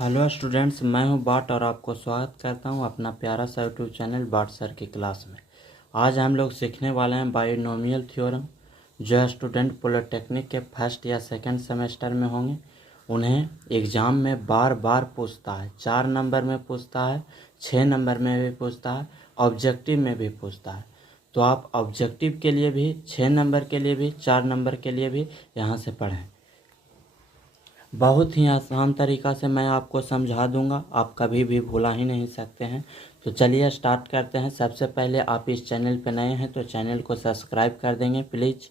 Hello students, मैं हूं बाट और आपको स्वागत करता हूं अपना प्यारा सा यूट्यूब चैनल बाट सर की क्लास में। आज हम लोग सीखने वाले हैं बाइनोमियल थ्योरम। जो स्टूडेंट पॉलिटेक्निक के फर्स्ट या सेकंड सेमेस्टर में होंगे उन्हें एग्ज़ाम में बार बार पूछता है। 4 नंबर में पूछता है, 6 नंबर में भी पूछता है, ऑब्जेक्टिव में भी पूछता है। तो आप ऑब्जेक्टिव के लिए भी, 6 नंबर के लिए भी, 4 नंबर के लिए भी यहाँ से पढ़ें। बहुत ही आसान तरीक़ा से मैं आपको समझा दूंगा, आप कभी भी भुला ही नहीं सकते हैं। तो चलिए स्टार्ट करते हैं। सबसे पहले आप इस चैनल पर नए हैं तो चैनल को सब्सक्राइब कर देंगे प्लीज़।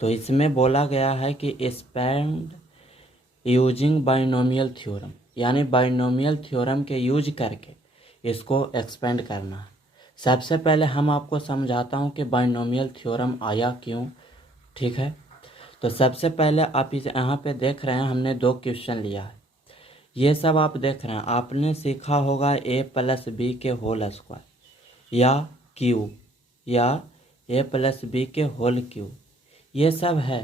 तो इसमें बोला गया है कि एक्सपेंड यूजिंग बाइनोमियल थ्योरम, यानी बाइनोमियल थ्योरम के यूज करके इसको एक्सपेंड करना है। सबसे पहले हम आपको समझाता हूँ कि बाइनोमियल थ्योरम आया क्यों। ठीक है, तो सबसे पहले आप इस यहाँ पे देख रहे हैं, हमने 2 क्वेश्चन लिया है। ये सब आप देख रहे हैं, आपने सीखा होगा a+b के होल स्क्वायर या q या a+b के होल q, ये सब है।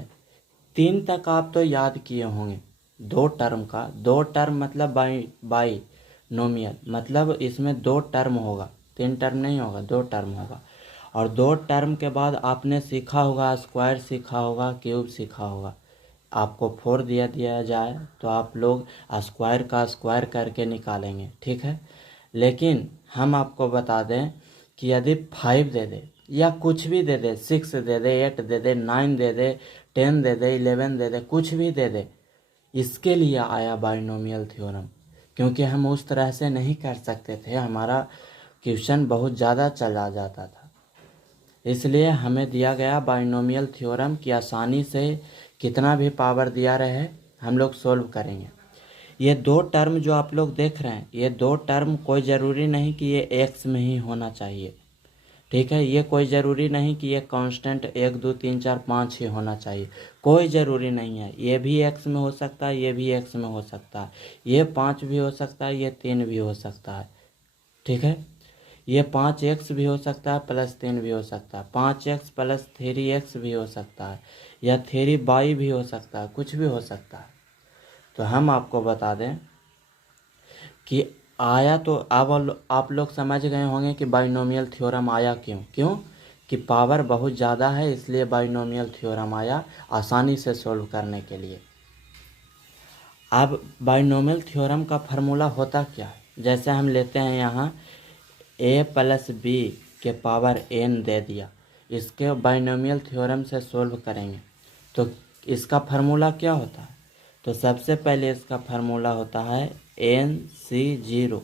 3 तक आप तो याद किए होंगे। 2 टर्म का, 2 टर्म मतलब बाई नोमियल, मतलब इसमें 2 टर्म होगा, 3 टर्म नहीं होगा, 2 टर्म होगा। और 2 टर्म के बाद आपने सीखा होगा स्क्वायर, सीखा होगा क्यूब, सीखा होगा। आपको 4 दिया जाए तो आप लोग स्क्वायर का स्क्वायर करके निकालेंगे, ठीक है। लेकिन हम आपको बता दें कि यदि 5 दे दे या कुछ भी दे दे, 6 दे दे, 8 दे दे, 9 दे दे, 10 दे दे, 11 दे दे, कुछ भी दे दे, इसके लिए आया बाइनोमियल थ्योरम। क्योंकि हम उस तरह से नहीं कर सकते थे, हमारा क्वेश्चन बहुत ज़्यादा चला जाता था, इसलिए हमें दिया गया बाइनोमियल थ्योरम की आसानी से कितना भी पावर दिया रहे हम लोग सोल्व करेंगे। ये 2 टर्म जो आप लोग देख रहे हैं, ये 2 टर्म कोई ज़रूरी नहीं कि ये एक्स में ही होना चाहिए, ठीक है। ये कोई ज़रूरी नहीं कि ये कांस्टेंट 1 2 3 4 5 ही होना चाहिए, कोई ज़रूरी नहीं है। ये भी एक्स में हो सकता है, ये भी एक्स में हो सकता है, ये 5 भी हो सकता है, ये 3 भी हो सकता है, ठीक है। ये 5x भी हो सकता है, +3 भी हो सकता है, 5x + 3x भी हो सकता है, या 3y भी हो सकता है, कुछ भी हो सकता है। तो हम आपको बता दें कि आया, तो अब आप लोग समझ गए होंगे कि बाइनोमियल थ्योरम आया क्यों कि पावर बहुत ज़्यादा है, इसलिए बाइनोमियल थ्योरम आया आसानी से सोल्व करने के लिए। अब बाइनोमियल थ्योरम का फार्मूला होता क्या है, जैसे हम लेते हैं यहाँ a+b के पावर n दे दिया, इसके बाइनोमियल थ्योरम से सोल्व करेंगे तो इसका फार्मूला क्या होता है। तो सबसे पहले इसका फार्मूला होता है NC0।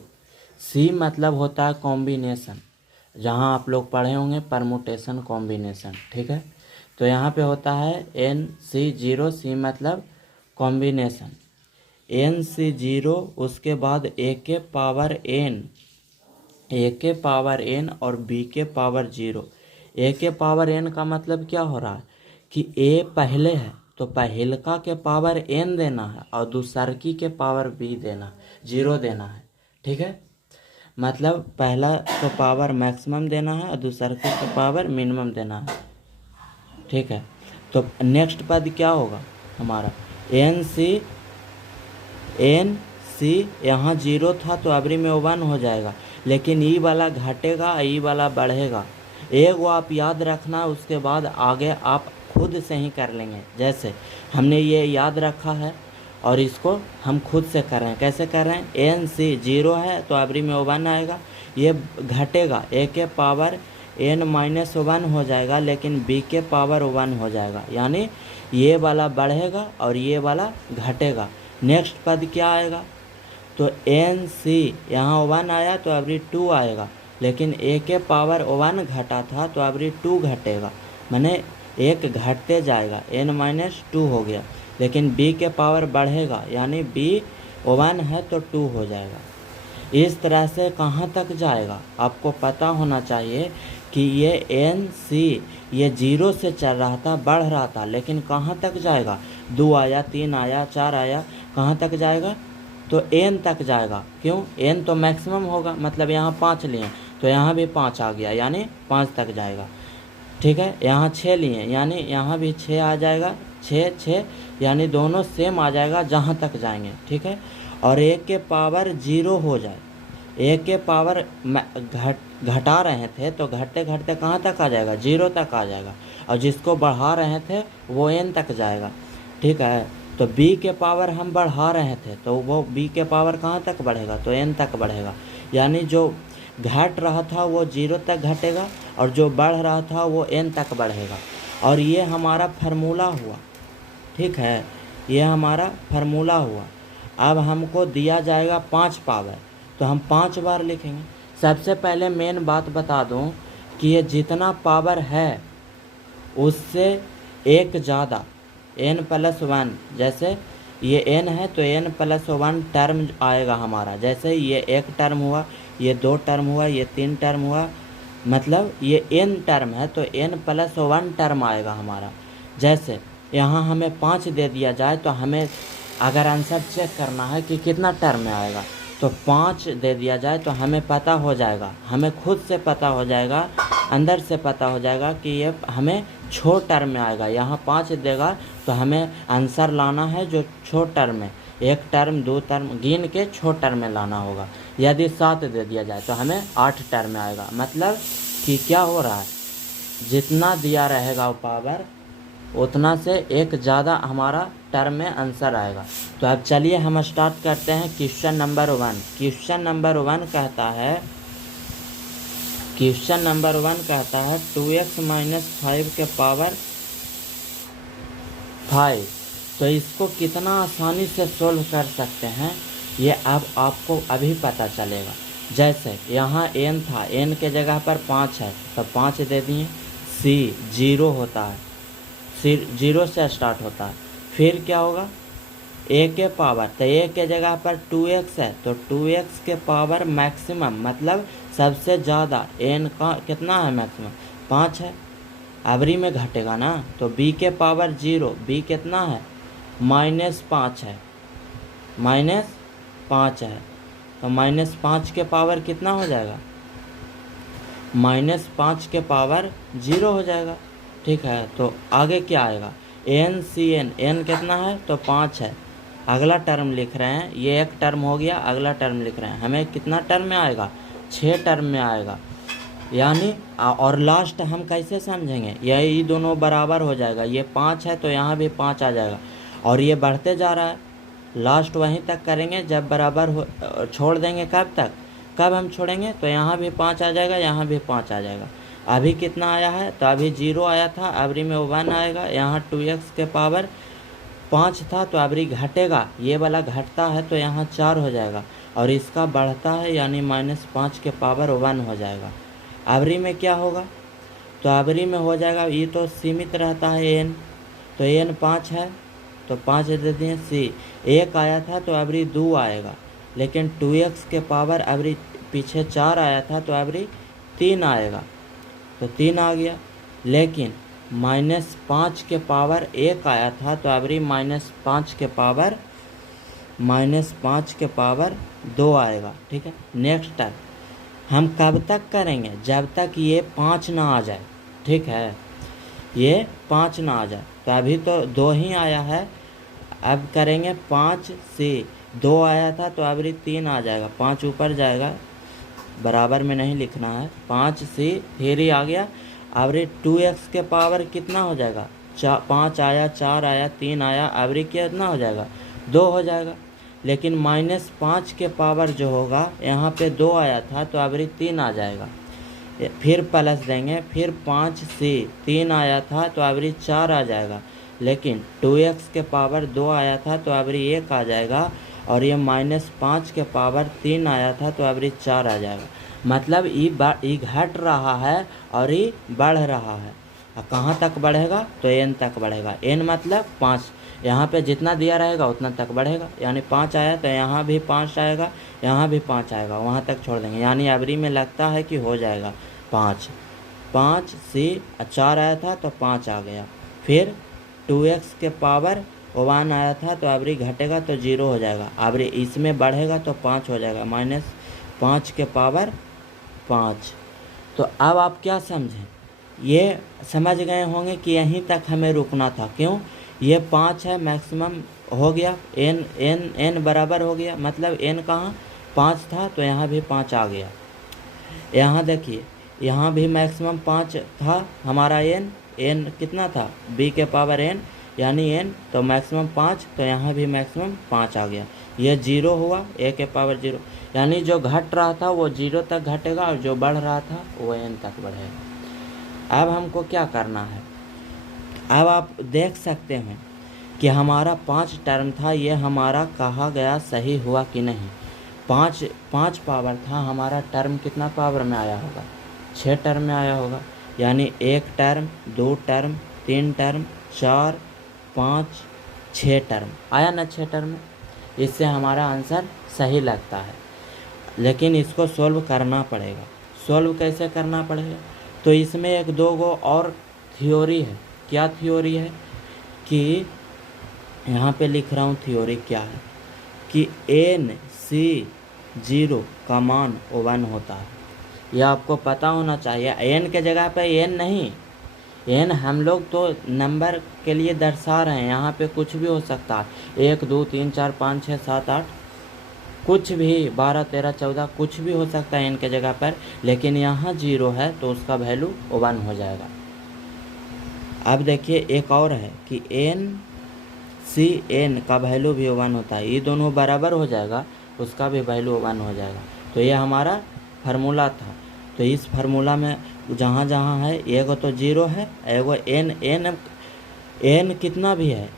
C मतलब होता है कॉम्बिनेशन, जहाँ आप लोग पढ़े होंगे परमुटेशन कॉम्बिनेशन, ठीक है। तो यहाँ पे होता है NC0, C मतलब कॉम्बिनेशन, NC0, उसके बाद a के पावर n और b के पावर 0। a के पावर n का मतलब क्या हो रहा है कि a पहले है तो पहलका के पावर n देना है और दूसरकी के पावर b देना, 0 देना है, ठीक है। मतलब पहला को पावर मैक्सिमम देना है और दूसरके को पावर मिनिमम देना है, ठीक है। तो नेक्स्ट पद क्या होगा हमारा n c, यहाँ 0 था तो अबरी में 1 हो जाएगा, लेकिन ई वाला घटेगा, ई वाला बढ़ेगा। एक वो आप याद रखना, उसके बाद आगे आप खुद से ही कर लेंगे। जैसे हमने ये याद रखा है और इसको हम खुद से कर रहे हैं। कैसे कर रहे हैं, NC 0 है तो अबरी में 1 आएगा, ये घटेगा, a के पावर n-1 हो जाएगा, लेकिन b के पावर 1 हो जाएगा, यानी ये वाला बढ़ेगा और ये वाला घटेगा। नेक्स्ट पद क्या आएगा, तो NC यहाँ 1 आया तो अबरी 2 आएगा, लेकिन a के पावर 1 घटा था तो अबरी 2 घटेगा, माने 1 घटते जाएगा, n-2 हो गया। लेकिन b के पावर बढ़ेगा, यानी b 1 है तो 2 हो जाएगा। इस तरह से कहाँ तक जाएगा आपको पता होना चाहिए कि ये NC ये 0 से चल रहा था, बढ़ रहा था, लेकिन कहाँ तक जाएगा, 2 आया, 3 आया, 4 आया, कहाँ तक जाएगा, तो n तक जाएगा। क्यों, n तो मैक्सिमम होगा, मतलब यहाँ 5 लिए तो यहाँ भी 5 आ गया, यानी 5 तक जाएगा, ठीक है। यहाँ 6 लिए यानी यहाँ भी 6 आ जाएगा, 6 6 यानी दोनों सेम आ जाएगा जहाँ तक जाएंगे, ठीक है। और ए के पावर 0 हो जाए, ए के पावर घटा रहे थे तो घटते घटते कहाँ तक आ जाएगा, 0 तक आ जाएगा, और जिसको बढ़ा रहे थे वो n तक जाएगा। ठीक है, तो b के पावर हम बढ़ा रहे थे तो वो b के पावर कहाँ तक बढ़ेगा, तो n तक बढ़ेगा। यानी जो घट रहा था वो 0 तक घटेगा और जो बढ़ रहा था वो n तक बढ़ेगा। और ये हमारा फार्मूला हुआ। ठीक है, ये हमारा फार्मूला हुआ। अब हमको दिया जाएगा 5 पावर, तो हम 5 बार लिखेंगे। सबसे पहले मेन बात बता दूं कि ये जितना पावर है उससे एक ज़्यादा n+1, जैसे ये n है तो n+1 टर्म आएगा हमारा। जैसे ये एक टर्म हुआ, ये 2 टर्म हुआ, ये 3 टर्म हुआ, मतलब ये n टर्म है तो n+1 टर्म आएगा हमारा। जैसे यहाँ हमें 5 दे दिया जाए तो हमें अगर आंसर चेक करना है कि कितना टर्म में आएगा, तो 5 दे दिया जाए तो हमें पता हो जाएगा, हमें खुद से पता हो जाएगा, अंदर से पता हो जाएगा कि ये हमें छोट टर्म में आएगा। यहाँ 5 देगा तो हमें आंसर लाना है जो छोट टर्म में, 1 टर्म 2 टर्म गिन के छोट टर्म में लाना होगा। यदि 7 दे दिया जाए तो हमें 8 टर्म में आएगा। मतलब कि क्या हो रहा है, जितना दिया रहेगा वो पावर उतना से एक ज़्यादा हमारा टर्म में आंसर आएगा। तो अब चलिए हम स्टार्ट करते हैं क्वेश्चन नंबर 1। क्वेश्चन नंबर 1 कहता है 2x - 5 के पावर 5। तो इसको कितना आसानी से सोल्व कर सकते हैं ये अब आपको अभी पता चलेगा। जैसे यहाँ n था, n के जगह पर 5 है तो 5 दे दिए। c 0 होता है, 0 से स्टार्ट होता है। फिर क्या होगा, a के पावर, तो a के जगह पर 2x है तो 2x के पावर मैक्सिमम, मतलब सबसे ज़्यादा n का कितना है मैक्सिमम, 5 है। अबरी में घटेगा ना, तो b के पावर 0, b कितना है -5 है, -5 है तो -5 के पावर कितना हो जाएगा, -5 के पावर 0 हो जाएगा। ठीक है, तो आगे क्या आएगा, n कितना है तो 5 है। अगला टर्म लिख रहे हैं, ये एक टर्म हो गया, अगला टर्म लिख रहे हैं, हमें कितना टर्म में आएगा, 6 टर्म में आएगा। यानी और लास्ट हम कैसे समझेंगे, यही दोनों बराबर हो जाएगा, ये 5 है तो यहाँ भी 5 आ जाएगा और ये बढ़ते जा रहा है, लास्ट वहीं तक करेंगे जब बराबर हो, छोड़ देंगे कब तक, कब हम छोड़ेंगे तो यहाँ भी 5 आ जाएगा, यहाँ भी 5 आ जाएगा। अभी कितना आया है, तो अभी 0 आया था, अबरी में 1 आएगा। यहाँ 2x के पावर 5 था तो अबरी घटेगा, ये वाला घटता है तो यहाँ 4 हो जाएगा और इसका बढ़ता है यानी -5 के पावर 1 हो जाएगा। अबरी में क्या होगा, तो अबरी में हो जाएगा, ये तो सीमित रहता है n, तो n 5 है तो 5 दे दिए। c 1 आया था तो अबरी 2 आएगा, लेकिन 2x के पावर अबरी पीछे 4 आया था तो अबरी 3 आएगा, तो 3 आ गया। लेकिन -5 के पावर 1 आया था तो अबरी -5 के पावर 2 आएगा। ठीक है, नेक्स्ट टाइम हम कब तक करेंगे, जब तक ये 5 ना आ जाए। ठीक है, ये 5 ना आ जाए, तो अभी तो 2 ही आया है, अब करेंगे 5 से 2 आया था तो अबरी 3 आ जाएगा, 5 ऊपर जाएगा, बराबर में नहीं लिखना है, 5 से फिर ही आ गया। अबरी 2x के पावर कितना हो जाएगा, 5 आया, 4 आया, 3 आया, अबरी कितना हो जाएगा, 2 हो जाएगा। लेकिन -5 के पावर जो होगा, यहाँ पे 2 आया था तो अबरी 3 आ जाएगा, फिर प्लस देंगे, फिर 5 से 3 आया था तो अबरी 4 आ जाएगा। लेकिन 2x के पावर 2 आया था तो अबरी 1 आ जाएगा और ये -5 के पावर 3 आया था तो अबरी 4 आ जाएगा। मतलब ये घट रहा है और ये बढ़ रहा है। और कहाँ तक बढ़ेगा, तो n तक बढ़ेगा। n मतलब 5, यहाँ पे जितना दिया रहेगा उतना तक बढ़ेगा। यानी 5 आया तो यहाँ भी 5 आएगा, यहाँ भी 5 आएगा, वहाँ तक छोड़ देंगे। यानी अबरी में लगता है कि हो जाएगा 5 से 4 आया था तो 5 आ गया। फिर 2x के पावर 1 आया था तो अबरी घटेगा तो 0 हो जाएगा, अबरी इसमें बढ़ेगा तो 5 हो जाएगा, -5 के पावर 5। तो अब आप क्या समझें, ये समझ गए होंगे कि यहीं तक हमें रुकना था। क्यों, ये 5 है, मैक्सिमम हो गया, एन एन एन बराबर हो गया, मतलब एन कहाँ 5 था तो यहाँ भी 5 आ गया। यहाँ देखिए, यहाँ भी मैक्सिमम 5 था हमारा एन, एन कितना था बी के पावर एन यानी एन, तो मैक्सिमम 5, तो यहाँ भी मैक्सिमम 5 आ गया। ये 0 हुआ, ए के पावर 0, यानी जो घट रहा था वो 0 तक घटेगा और जो बढ़ रहा था वो एन तक बढ़ेगा। अब हमको क्या करना है, अब आप देख सकते हैं कि हमारा 5 टर्म था, ये हमारा कहा गया सही हुआ कि नहीं। 5 पावर था, हमारा टर्म कितना पावर में आया होगा, 6 टर्म में आया होगा, यानी 1 टर्म 2 टर्म 3 टर्म 4 5 6 टर्म आया ना, 6 टर्म। इससे हमारा आंसर सही लगता है, लेकिन इसको सॉल्व करना पड़ेगा। सॉल्व कैसे करना पड़ेगा, तो इसमें 1-2 गो और थ्योरी है। क्या थ्योरी है कि यहाँ पे लिख रहा हूँ थ्योरी क्या है, कि NC0 का मान 1 होता है। यह आपको पता होना चाहिए। n के जगह पे n नहीं, n हम लोग तो नंबर के लिए दर्शा रहे हैं, यहाँ पे कुछ भी हो सकता है, 1 2 3 4 5 6 7 8 कुछ भी, 12 13 14 कुछ भी हो सकता है n के जगह पर, लेकिन यहाँ 0 है तो उसका वैल्यू 1 हो जाएगा। अब देखिए एक और है कि NCN का वैल्यू भी 1 होता है, ये दोनों बराबर हो जाएगा, उसका भी वैल्यू 1 हो जाएगा। तो ये हमारा फार्मूला था। तो इस फार्मूला में जहाँ जहाँ है, एगो तो 0 है, एगो n कितना भी है,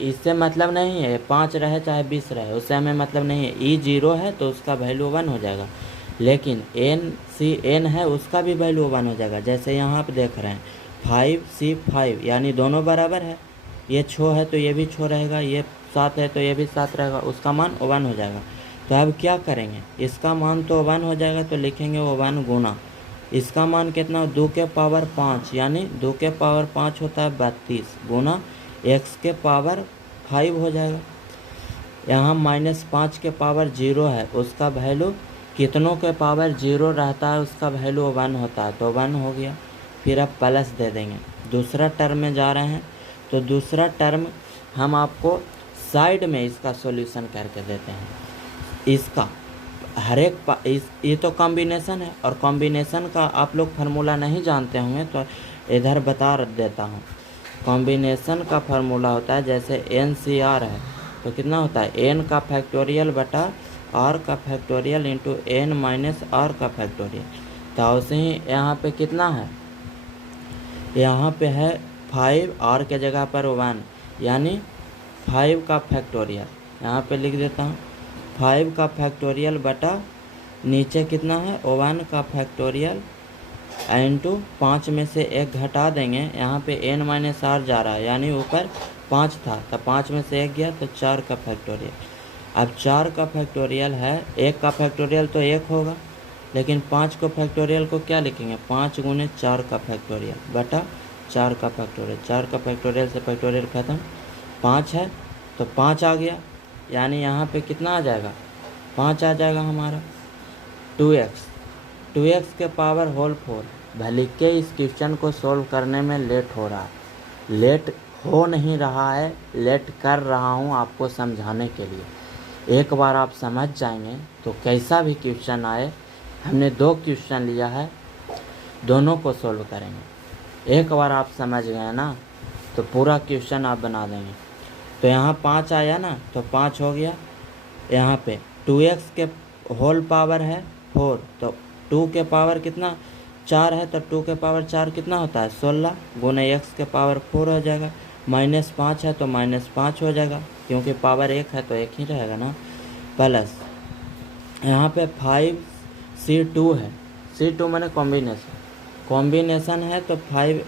इससे मतलब नहीं है 5 रहे चाहे 20 रहे, उससे हमें मतलब नहीं है। ई 0 है तो उसका वैल्यू 1 हो जाएगा, लेकिन NCN है उसका भी वैल्यू 1 हो जाएगा। जैसे यहाँ आप देख रहे हैं 5C5, यानी दोनों बराबर है, ये 6 है तो ये भी 6 रहेगा, ये 7 है तो ये भी 7 रहेगा, उसका मान 1 हो जाएगा। तो अब क्या करेंगे, इसका मान तो 1 हो जाएगा तो लिखेंगे 1 गुना इसका मान कितना, 2 के पावर 5, यानी 2 के पावर 5 होता है 32, गुना x के पावर 5 हो जाएगा। यहाँ -5 के पावर 0 है, उसका वैल्यू कितनों के पावर 0 रहता है उसका वैल्यू 1 होता है, तो 1 हो गया। फिर अब प्लस दे देंगे, दूसरा टर्म में जा रहे हैं, तो दूसरा टर्म हम आपको साइड में इसका सॉल्यूशन करके देते हैं। इसका हर एक ये तो कॉम्बिनेशन है, और कॉम्बिनेशन का आप लोग फार्मूला नहीं जानते होंगे तो इधर बता देता हूँ। कॉम्बिनेशन का फार्मूला होता है, जैसे NCR है तो कितना होता है, n का फैक्टोरियल बटा r का factorial into n minus r का फैक्टोरियल। तो उसे ही यहाँ पे कितना है, यहाँ पे है 5, r के जगह पर 1, यानी 5 का फैक्टोरियल, यहाँ पे लिख देता हूँ 5 का फैक्टोरियल बटा नीचे कितना है 1 का फैक्टोरियल इंटू 5 में से 1 घटा देंगे, यहाँ पे n माइनस r जा रहा है, यानी ऊपर 5 था तो 5 में से 1 गया तो 4 का फैक्टोरियल। अब 4 का फैक्टोरियल है, 1 का फैक्टोरियल तो 1 होगा, लेकिन 5 को फैक्टोरियल को क्या लिखेंगे, 5 गुने 4 का फैक्टोरियल बटा 4 का फैक्टोरियल। 4 का फैक्टोरियल से फैक्टोरियल खत्म, 5 है तो 5 आ गया, यानी यहाँ पे कितना आ जाएगा, 5 आ जाएगा हमारा। 2x के पावर होल 4। भले के इस क्वेश्चन को सॉल्व करने में लेट हो रहा है, लेट हो नहीं रहा है, लेट कर रहा हूँ आपको समझाने के लिए। एक बार आप समझ जाएंगे तो कैसा भी क्वेश्चन आए, हमने 2 क्वेश्चन लिया है, दोनों को सॉल्व करेंगे। एक बार आप समझ गए ना तो पूरा क्वेश्चन आप बना देंगे। तो यहाँ 5 आया ना तो 5 हो गया, यहाँ पे 2x के होल पावर है 4, तो 2 के पावर कितना 4 है, तो 2 के पावर 4 कितना होता है 16, गुने x के पावर 4 हो जाएगा, -5 है तो -5 हो जाएगा, क्योंकि पावर 1 है तो 1 ही रहेगा ना, प्लस यहाँ पे 5C2 है, C2 माने कॉम्बिनेशन है, तो 5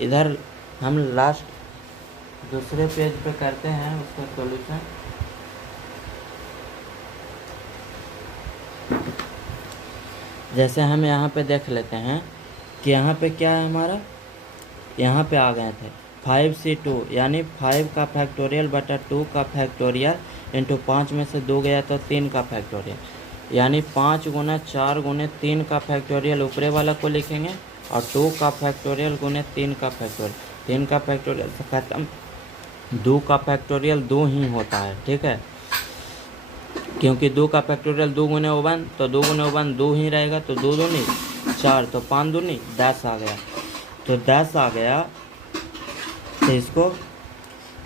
इधर हम लास्ट दूसरे पेज पे करते हैं उसका सॉल्यूशन। जैसे हम यहाँ पे देख लेते हैं कि यहाँ पे क्या है हमारा, यहाँ पे आ गए थे 5C2, यानी 5 का फैक्टोरियल बटा 2 का फैक्टोरियल इंटू 5 में से 2 गया तो 3 का फैक्टोरियल, यानी 5 गुना 4 गुने 3 का फैक्टोरियल ऊपरे वाला को लिखेंगे, और 2 का फैक्टोरियल गुने 3 का फैक्टोरियल, 3 का फैक्टोरियल से ख़त्म 2 का फैक्टोरियल 2 ही होता है, ठीक है, क्योंकि 2 का फैक्टोरियल 2 गुने 1, तो 2 गुने 1 2 ही रहेगा, तो 2 दूनी 4, तो 5 दूनी 10 आ गया। तो 10 आ गया, तो इसको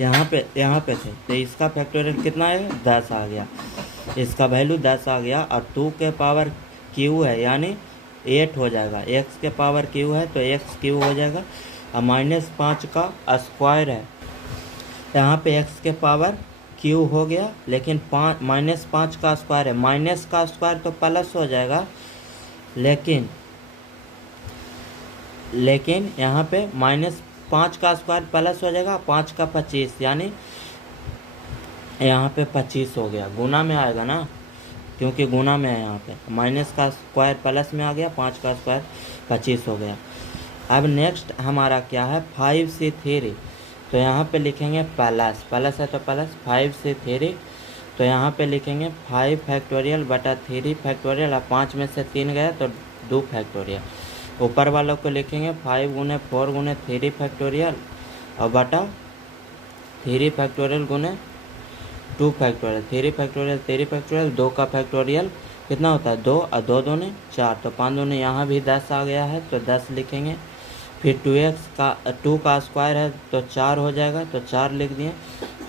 यहाँ पे थे, तो इसका फैक्टोरियल कितना है, 10 आ गया, इसका वैल्यू 10 आ गया। और 2 के पावर क्यू है यानी 8 हो जाएगा, x के पावर क्यू है तो x क्यू हो जाएगा। और -5 का स्क्वायर है, यहाँ पे x के पावर क्यू हो गया, लेकिन -5 का स्क्वायर है, माइनस का स्क्वायर तो प्लस हो जाएगा, लेकिन यहाँ पे -5 का स्क्वायर प्लस हो जाएगा, 5 का 25 यानी यहाँ पे 25 हो गया, गुना में आएगा ना, क्योंकि गुना में है, यहाँ पे माइनस का स्क्वायर प्लस में आ गया, 5 का स्क्वायर 25 हो गया। अब नेक्स्ट हमारा क्या है, 5c3, तो यहाँ पे लिखेंगे प्लस है तो प्लस 5c3, तो यहाँ पे लिखेंगे 5 फैक्टोरियल बटा 3 फैक्टोरियल, और 5 में से 3 गया तो 2 फैक्टोरियल। ऊपर वालों को लिखेंगे 5 गुने 4 गुने 3 फैक्टोरियल और बटा 3 फैक्टोरियल गुने 2 फैक्टोरियल, 3 फैक्टोरियल 3 फैक्टोरियल, 2 का फैक्टोरियल कितना होता है 2, और 2 दूनी 4, तो 5 दूनी यहाँ भी 10 आ गया है, तो 10 लिखेंगे। फिर 2 का स्क्वायर है तो 4 हो जाएगा, तो 4 लिख दिए।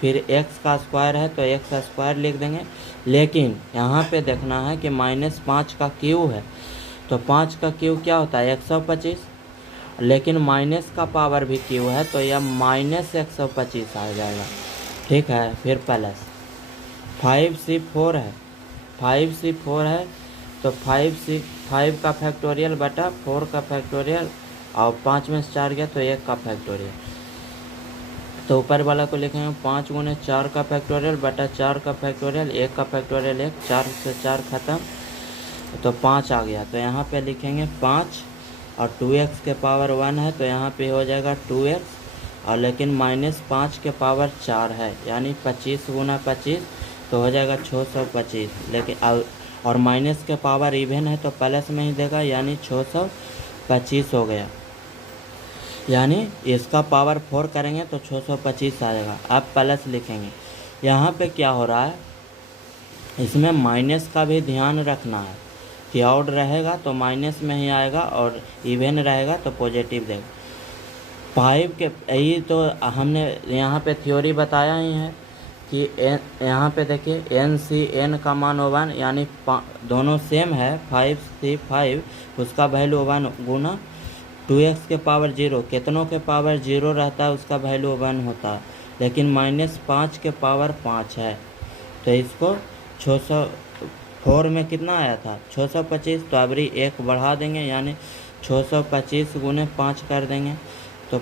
फिर x का स्क्वायर है तो x का स्क्वायर लिख देंगे, लेकिन यहाँ पे देखना है कि -5 का क्यू है, तो 5 का क्यू क्या होता है 125, लेकिन माइनस का पावर भी क्यू है तो यह -125 आ जाएगा, ठीक है। फिर प्लस 5c4 है, 5c4 है तो 5 का फैक्टोरियल बटा 4 का फैक्टोरियल, और 5 में से 4 गया तो 1 का फैक्टोरियल, तो ऊपर वाला को लिखेंगे 5 गुने 4 का फैक्टोरियल बटा 4 का फैक्टोरियल, 1 का फैक्टोरियल 1, 4 से 4 खत्म, तो 5 आ गया, तो यहाँ पे लिखेंगे 5, और 2x के पावर 1 है तो यहाँ पे हो जाएगा 2x, और लेकिन -5 के पावर 4 है यानी 25 गुना 25 तो हो जाएगा 625, लेकिन और माइनस के पावर इवन है तो प्लस में ही देगा यानी 625 हो गया, यानी इसका पावर 4 करेंगे तो 625 आएगा। अब प्लस लिखेंगे, यहाँ पे क्या हो रहा है, इसमें माइनस का भी ध्यान रखना है कि ऑड रहेगा तो माइनस में ही आएगा और इवन रहेगा तो पॉजिटिव देगा। 5 के यही तो हमने यहाँ पे थ्योरी बताया ही है कि यहाँ पे देखिए n का मान 1 यानी दोनों सेम है, 5c5 उसका वैल्यू 1 गुना 2x के पावर 0, कितनों के पावर 0 रहता है उसका वैल्यू 1 होता है, लेकिन -5 के पावर 5 है, तो इसको 604 में कितना आया था 625, तो अबरी 1 बढ़ा देंगे यानी 625 गुने 5 कर देंगे, तो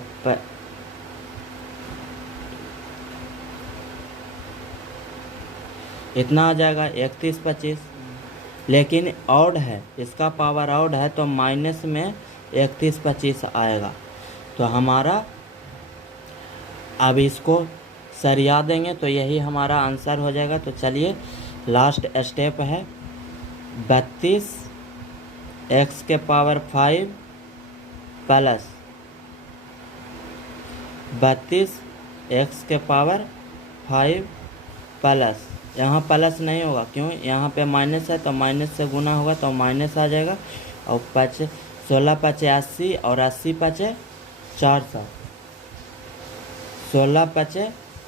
इतना आ जाएगा 3125, लेकिन ऑड है, इसका पावर ऑड है तो माइनस में 3125 आएगा, तो हमारा अब इसको सरिया देंगे तो यही हमारा आंसर हो जाएगा। तो चलिए लास्ट स्टेप है 32 x के पावर 5 प्लस 32 x के पावर 5 प्लस, यहाँ प्लस नहीं होगा क्यों, यहाँ पे माइनस है तो माइनस से गुना होगा तो माइनस आ जाएगा, और 16 5 80 और 80 5 400, 16 5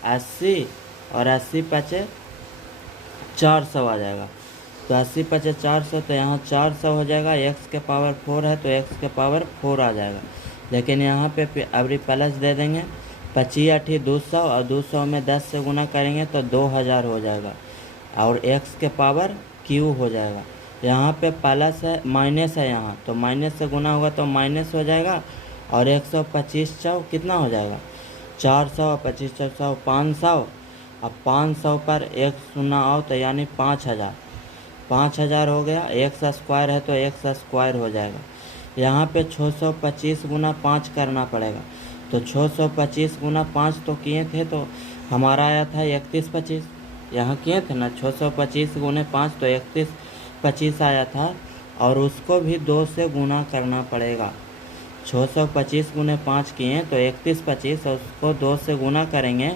80 और 80 5 400 आ जाएगा, तो 80 5 400, तो यहाँ 400 हो जाएगा, x के पावर 4 है तो x के पावर 4 आ जाएगा, लेकिन यहाँ पे अभी प्लस दे देंगे, 25 8 200 और 200 में 10 से गुना करेंगे तो 2000 हो जाएगा, और x के पावर q हो जाएगा। यहाँ पे प्लस है माइनस है, यहाँ तो माइनस से गुना होगा तो माइनस हो जाएगा, और 125 चौ कितना हो जाएगा 400, 25 400 500, अब 500 पर 1 शून्य आओ तो यानी 5000 हो गया, x स्क्वायर है तो x स्क्वायर हो जाएगा। यहाँ पे 625 गुना 5 करना पड़ेगा, तो 625 गुना 5 तो किए थे तो हमारा आया था 3125, यहाँ किए थे ना 625 गुने 5 तो 3125 आया था, और उसको भी 2 से गुना करना पड़ेगा। 625 गुने 5 किए तो 3125, और उसको 2 से गुना करेंगे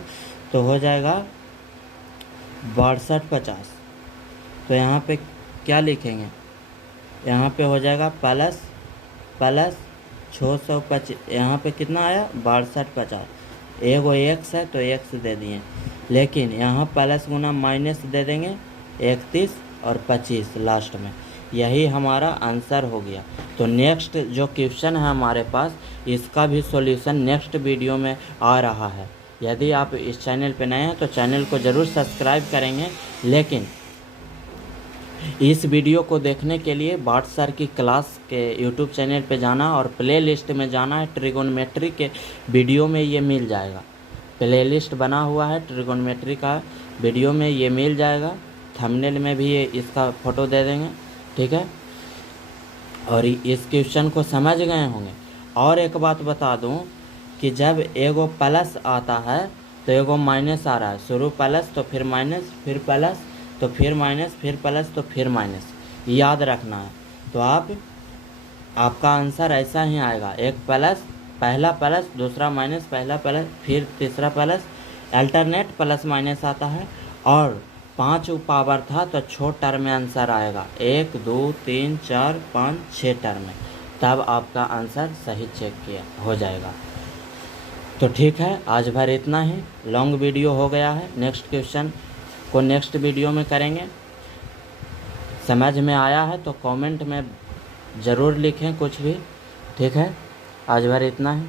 तो हो जाएगा 6250। तो यहाँ पे क्या लिखेंगे, यहाँ पे हो जाएगा प्लस प्लस 625। यहाँ पे कितना आया 6250। एगो एक्स है तो एक्स दे दिए, लेकिन यहाँ प्लस गुना माइनस दे देंगे 31 और 25 लास्ट में। यही हमारा आंसर हो गया। तो नेक्स्ट जो क्वेश्चन है हमारे पास, इसका भी सॉल्यूशन नेक्स्ट वीडियो में आ रहा है। यदि आप इस चैनल पे नए हैं तो चैनल को ज़रूर सब्सक्राइब करेंगे, लेकिन इस वीडियो को देखने के लिए बाट सर की क्लास के यूट्यूब चैनल पे जाना और प्ले लिस्ट में जाना है। ट्रिगोनोमेट्री के वीडियो में ये मिल जाएगा, प्ले लिस्ट बना हुआ है ट्रिगोनोमेट्री का, वीडियो में ये मिल जाएगा। थंबनेल में भी ये इसका फ़ोटो दे देंगे, ठीक है। और इस क्वेश्चन को समझ गए होंगे। और एक बात बता दूं कि जब एगो प्लस आता है तो एगो माइनस आ रहा है, शुरू प्लस तो फिर माइनस, फिर प्लस तो फिर माइनस, फिर प्लस तो फिर माइनस, याद रखना है। तो आपका आंसर ऐसा ही आएगा, एक प्लस, पहला प्लस, दूसरा माइनस, पहला प्लस, फिर तीसरा प्लस, अल्टरनेट प्लस माइनस आता है। और 5 पावर था तो 6 टर्म में आंसर आएगा, 1 2 3 4 5 6 टर्म में, तब आपका आंसर सही चेक किया हो जाएगा। तो ठीक है, आज भर इतना ही, लॉन्ग वीडियो हो गया है। नेक्स्ट क्वेश्चन को नेक्स्ट वीडियो में करेंगे। समझ में आया है तो कमेंट में ज़रूर लिखें कुछ भी, ठीक है। आज भर इतना ही।